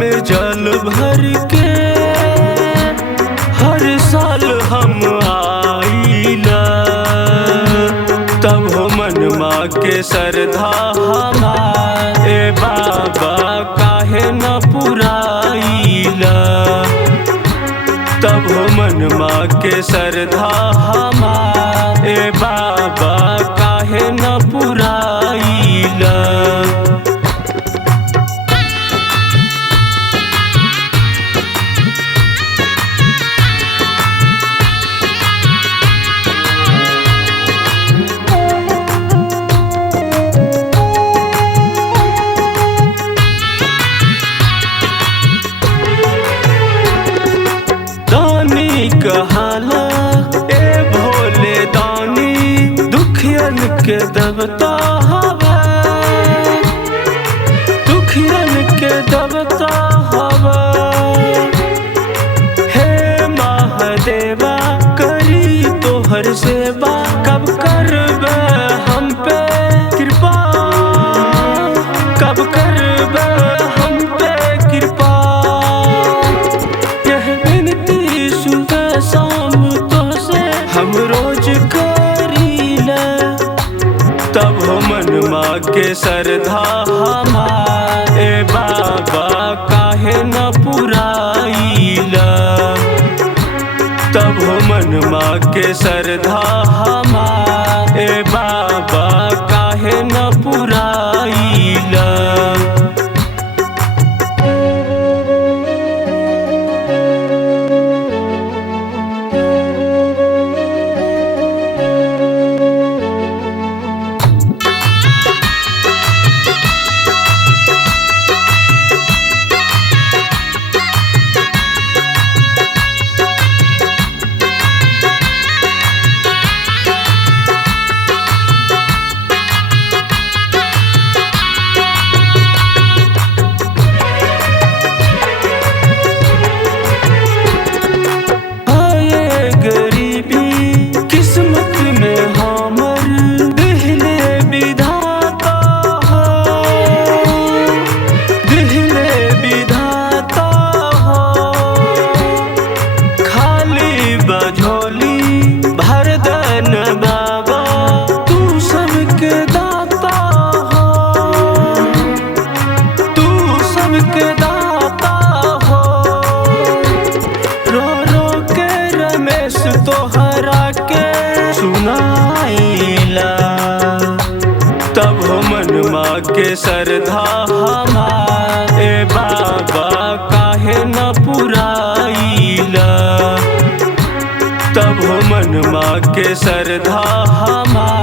में जल भर के हर साल हम आईला, तब हो मनमा के श्रद्धा हमार ए बाबा काहे न पुराइला। तब हो मनमा के श्रद्धा हमार ए बाबा काहे न पुराइला। कहाला ए भोले दानी दुखियन के दबता हवा, दुखियन के दबता हवा। हे महादेवा करी तोहर सेवा, कब करबे हम पे कृपा, कब करबे हम पे कृपा। यह विनती शाम तो से हम रोज करीला, तब हो मनमा के श्रद्धा हमार ए बाबा काहे न पुराइला। तब हो मनमा के श्रद्धा हमार ए बाबा काहे न पुराइला। तोहरा के सुनाइला, तब हो मनमा के श्रद्धा हमार ए बाबा काहे न पुराइला। तब हो मनमा के श्रद्धा हमार